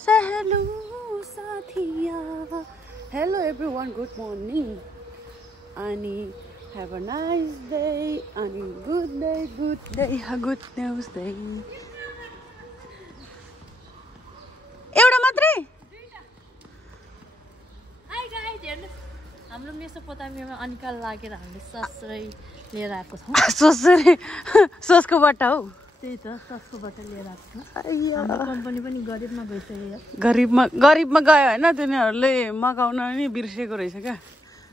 Say hello, Sathiya. Hello everyone, good morning. Ani, have a nice day. Ani, good day, good news day. एउटा मात्रै? Hi guys, हेर्नुस् हाम्रो मेसोपोटामियामा अनिकाल लागेर हामीले ससरै लिएर आएको छौं। ससरै ससको बट्टा हो। त्यही त ससको बट्टा लिएर आएको छौं। हाम्रो कम्पनी पनि गरिबमा गइसक्यो। गरिबमा गयो हैन, तिनीहरुले मगाउन नि बिर्सेको रहेछ क्या।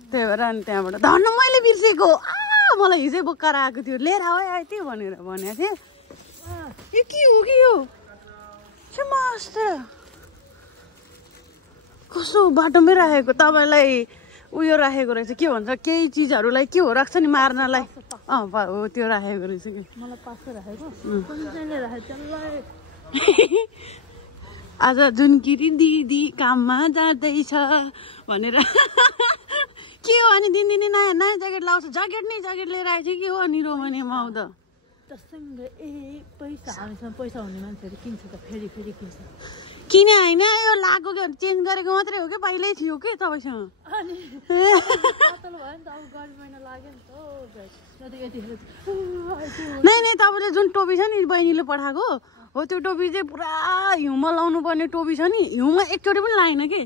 त्यही भएर अनि त्यहाँबाट धन्न मैले बिर्सेको। मलाई हिजै बोक्कर आएको थियो, लिएर आए त्यो भनेर भनेको थिए। यो के हो कि यो? के मस्त कस्तो बाटोमै राखेको, तपाईलाई उयो राखेको रहेछ, के भन्छ केही चिजहरुलाई के हो राख्छ नि मार्नलाई। हो त्यो राखेको रहेछ कि। मलाई पासो राखेको कुनैले राखेको त्यसलाई। आज जुनकिरी दिदी काममा जाँदैछ भनेर के हो अनि दिनदिनै नयाँ नयाँ ज्याकेट लाउँछ। ज्याकेट लिएर आएछ कि हो अनि रोमानीमा आउँदा तसँग पैसा हामीसँग पैसा हुने मान्छेहरू किन्छ त फेरि किन्छ। किन हैन, यो लागो के चेन्ज गरेको मात्रै हो कि पहिल्यै थियो कि तपाईसँग? अनि पातलो भयो नि त, अब गर्मी महिना लाग्यो नि त यतिखेर। नै तपाईले जुन टोपी छ नि बहिनीले पठाएको हो, त्यो टोपी चाहिँ पुरा हिउँमा लाउनु पर्ने टोपी छ नि, हिउँमा एकचोटि पनि लाएन कि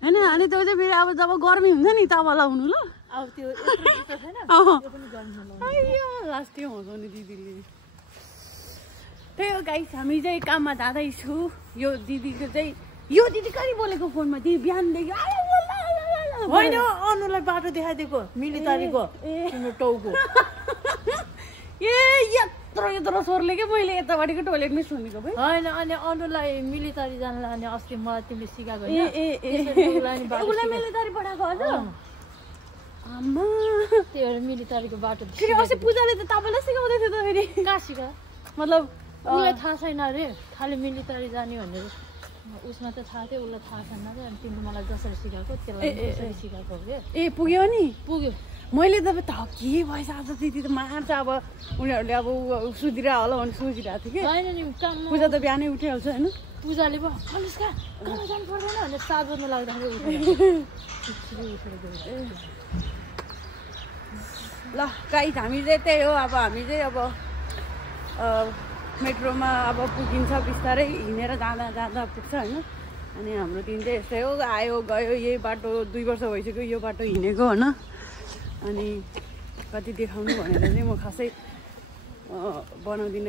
हैन। अनि त्यो चाहिँ फेरि अब जब गर्मी हुन्छ नि तब लाउनु ल। अब त्यो यत्रो छैन, त्यो पनि गर्मीमा लाउनु। अय्या लास्ट त्यो हँसाउने दिदीले। त्यही हो गाइस, हामी चाहिँ काममा जाँदैछु। यो दिदीको चाहिँ यो दिदी कहिले बोलेको फोनमा दिदी बिहानदेखि होइन अनुलाई बाटो देखाइदिएको मिलिटारीको तिम्रो टाउको। यत्रो स्वरले के मैले यतापट्टिको टोइलेटमै सुनेको भाइ। होइन अनि अनुलाई मिलिटारी जानलाई अनि अस्ति मलाई तिमीले सिकाएको उसलाई मिलिटारी पठाएको अझ आमा। त्यो मिलिटारीको बाटो फेरि अस्ति पूजाले त तपाईँलाई सिकाउँदै थियो त फेरि। कहाँ सिका मतलब उसलाई थाहा छैन अरे खालि मिलिटारी जाने भनेर। उसमा त थाहा थियो, उसलाई थाहा छैन अरे। अनि तिमीले मलाई जसरी सिकाएको त्यसलाई त्यसरी सिकाएको हो कि। पुग्यो नि पुग्यो। मैले त के भएछ आज दिदी त मार्छ, अब उनीहरूले अब सुधिरह होला भने सोचिरहेको थियो कि। होइन नि पूजा त बिहानै उठिहाल्छ होइन। पूजाले पो अनुष्का कहाँ जानु पर्दैन भनेर 7 बज्न लाग्दाखेरि ल गाइस, हामी चाहिँ त्यही हो। अब हामी चाहिँ अब मेट्रोमा अब पुगिन्छ बिस्तारै, हिँडेर जाँदा पुग्छ होइन। अनि हाम्रो दिन चाहिँ यस्तै हो, आयो गयो यही बाटो 2 वर्ष भइसक्यो यो बाटो हिँडेको होइन। अनि कति देखाउनु भनेर चाहिँ म खासै बनाउँदिनँ।